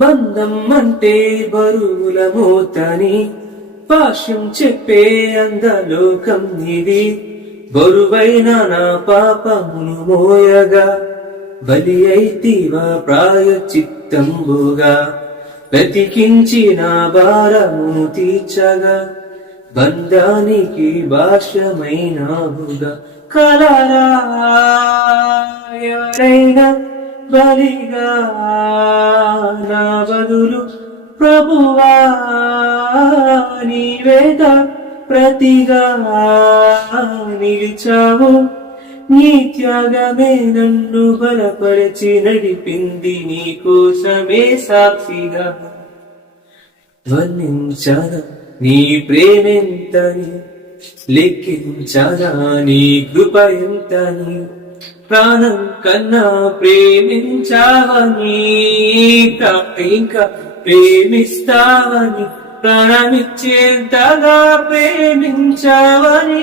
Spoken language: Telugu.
బంధం అంటే బరువుల మోతని భాష్యం చెప్పే అందలోకం ఇది. బరువైన నా పాపమును మోయగా బలి అయితివా ప్రాయచిత్తంబుగా. బ్రతికించిన భారమును తీర్చగా బంధానికి భాష్యమైనావుగా. కలరా ఎవరైనా బలిగా నా బదులు ప్రభువా నీవేద ప్రతిగా నిలిచావు. నీ త్యాగమే నన్ను బలపరిచి నడిపింది, నీ కోసమే సాక్షిగా. వర్ణించాలా నీ ప్రేమెంతని, లెక్కించాలా నీ కృప ఎంతని. ప్రాణం కన్నా ప్రేమించావని, ఇంకా ప్రేమిస్తావని, ప్రాణమిచ్చేంతగా ప్రేమించావని.